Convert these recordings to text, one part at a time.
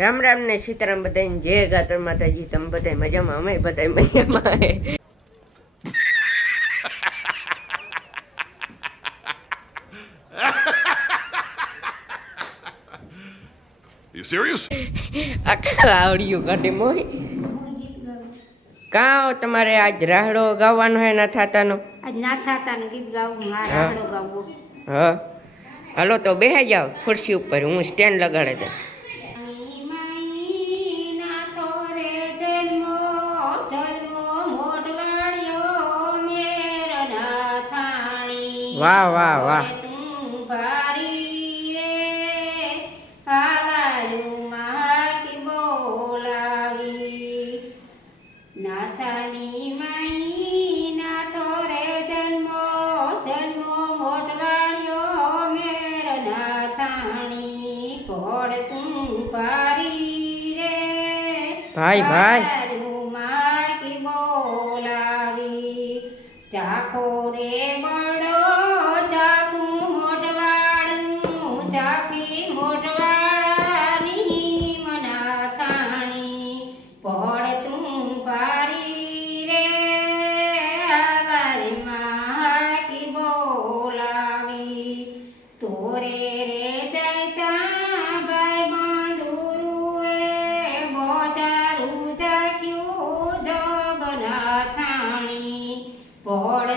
રામ રામ ને સીતારામ બધાને જય ગાતર માતાજી તમે બધા મજામાં? અમે બધા મજામાં. You serious? આખા આવડ્યું કાઢે મોય કાં તમારે આજ રાહડો ગાવાનો હે ના થાતાનો? આજ ના થાતાનો ગીત ગાવું હા. રાહડો ગાવું. હા. હાલો તો બેહી જાવ ખુરશી ઉપર હું સ્ટેન્ડ લગાડે દે વાહ વાહ વાહ. નાથાની માઈ નાથો રે જન્મો જન્મો મોટવાણ્યો મેર નાથાણી. ઘોડ તું ભારી રે ભાઈ, ભાઈ.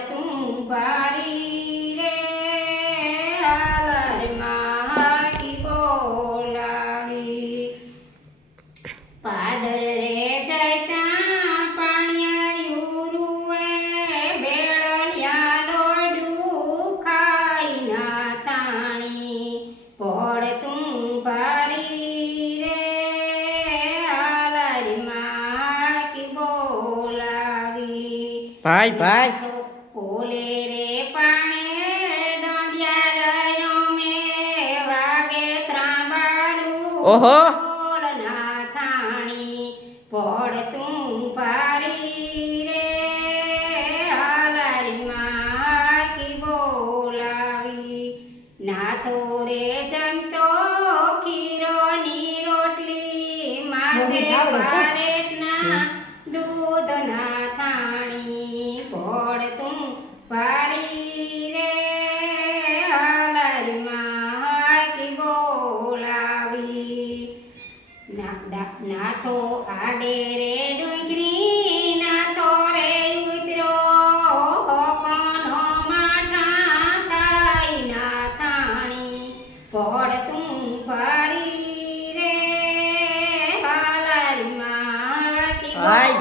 તું પારી ભાઈ ભાઈ પોલે રે પાણે દંડિયા રમે વાગે ત્રાંબારું ઓહો.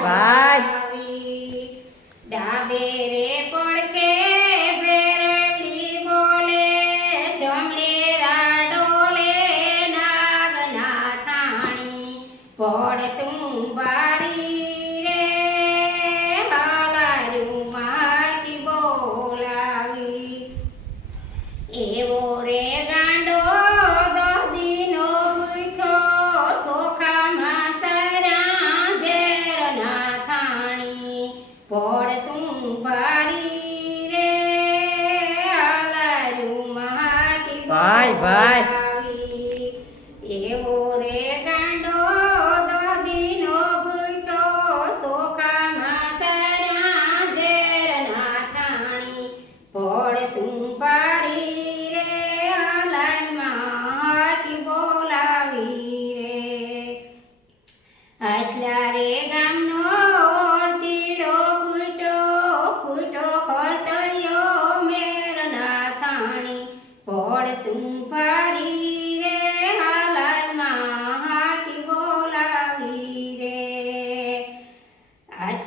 ભાઈ. ડાબે રે પડકે ભેરડી જમણે રાડોલે નાગના થાણી પડ બારી રે હાલારું માકી બોલાવી એવો રે ગાંડો ભાઈ. એવો રે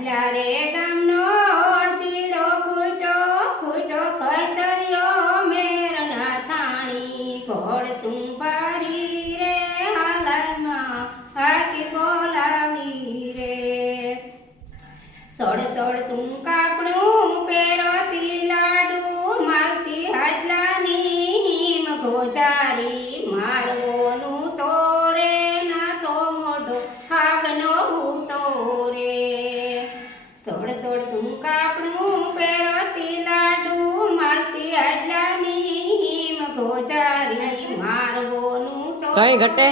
રે ગામનો ચીડો કૂટો કૂટો કતર્યો મેર ના થાણી પડ તું પારી રે હાલમાં હાકી બોલાવી રે. સડ સડ તું કાપડું પેરોતી કઈ ઘટે?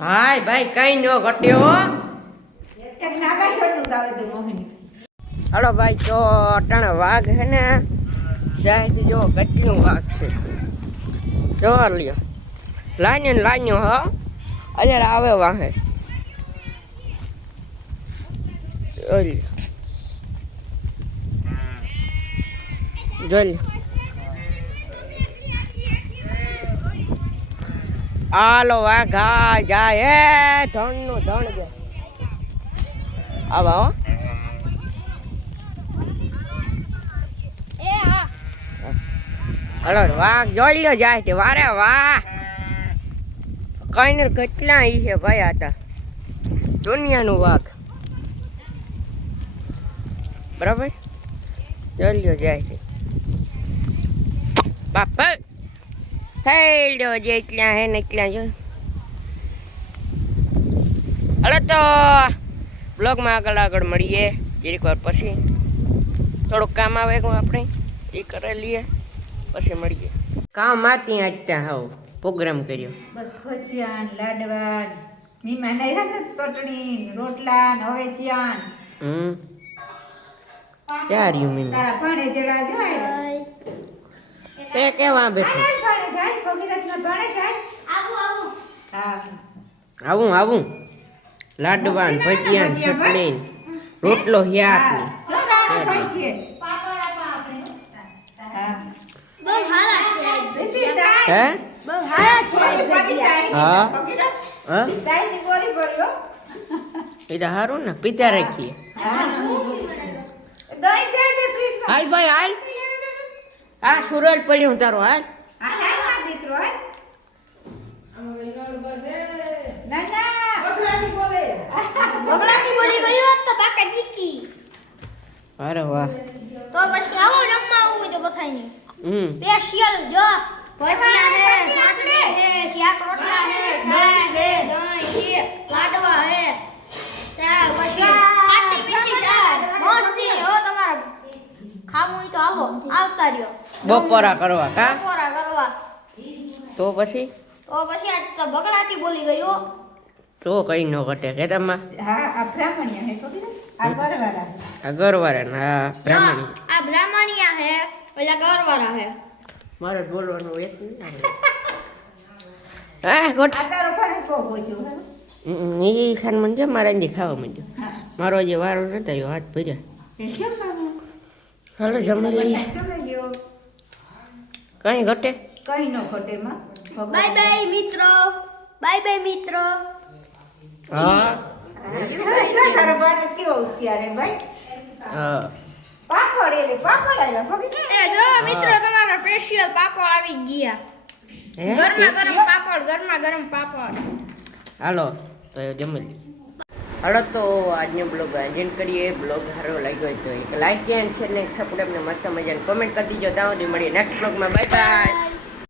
હાય ભાઈ કઈ નો ઘટ્યો હલો ભાઈ તો અટાણે વાઘ હે ને જાય જો કેટલું વાઘ છે. જો લ્યો. લાઈને લાઈન્યો હો. અત્યારે આવે વાહે. ઓલ્યો જોઈ હાલો વાઘ જા જાય. એ ધણનું ધણ જાય આવા હો. હલો, વાઘ જોઈ લો જાય છે વારે વાહ. કઈ ને કેટલા ઈ છે ભાઈ આ તા. દુનિયાનું વાઘ. બરાબર? જોઈ જાય છે બાપ થઈ લ્યો જે એટલા હે ને એટલા જો. હલો તો બ્લોગમાં આગળ આગળ મળીએ જરીક વાર પછી. થોડુંક કામ આવે આપણે એ કરી લઈએ પછી મળીએ. કામ માતી આજ ત્યાં હાવ પ્રોગ્રામ કર્યો. બસ ભજીયા ને લાડવા ને મહેમાન આવ્યા ને ચટણી રોટલા ને હવેચિયા ને. હમ. ક્યાં રહ્યું મીન? તારા ભાણે જેડા જો આવ્યા. તે કેવા બેઠું? આવું આવું. લાડવાન ભજીયાન ભજીયા ચટણી રોટલો હિયાક ને જો રાણા ભાઈ કે. હા. હે. હા. એ તો સારું ને? પીતા રાખીએ. હાલ ભાઈ હાલ. આ સુરજ પડ્યું તારો હાલ. અરે વાહ. તો પછી આવો જમવા આવું તો હમ. સ્પેશિયલ જો. ભજીયા હે સાંકડે હે શાક રોટલા હે હે દહીં છે લાડવા હે. શાક પછી ખાટી મીઠી શાક મસ્તી હો તમારે ખાવું હોય તો આવો આવતા રહ્યો બપોરા કરવા કા? બપોરા કરવા. તો પછી? તો પછી આજ તો બગડાતી બોલી ગયો તો કઈ ન ઘટે કે તમા હા, આ બ્રાહ્મણિયા હે, ભગીરથ. આ ગરવારા આ ગરવારા ના બ્રાહ્મણી. આ બ્રાહ્મણિયા હે પેલા ગરવારા હે. મારે બોલવાનું એક. હા ગોટ આ તારો કોક ઓછું, હે? એ ખાન મને મારા દેખાવા ખાવા માંડ્યો મારો જે વારો નતો હાથ ભર્યા? હાલો જમી લઈએ. કઈ ઘટે? કઈ ન ઘટે માં બાય બાય મિત્રો. બાય બાય મિત્રો. હા. તારો કેવો હોશિયાર હે, ભાઈ. હા. પાપડ એટલે પાપડ આવ્યા ભગીરથ. એ જો મિત્રો તમારા સ્પેશિયલ પાપડ આવી ગયા. ગરમા ગરમ પાપડ ગરમા ગરમ પાપડ. હાલો તો એ જમી લઈએ હાલો તો આજનો બ્લોગ એન્ડ કરીએ. બ્લોગ સારો લાગ્યો હોય તો એક લાઈક એન્ડ શેર, ને સપોર્ટ ને મસ્ત મજાને કોમેન્ટ કરી દીજો. ત્યાં સુધી મળીએ નેક્સ્ટ બ્લોગમાં. Bye bye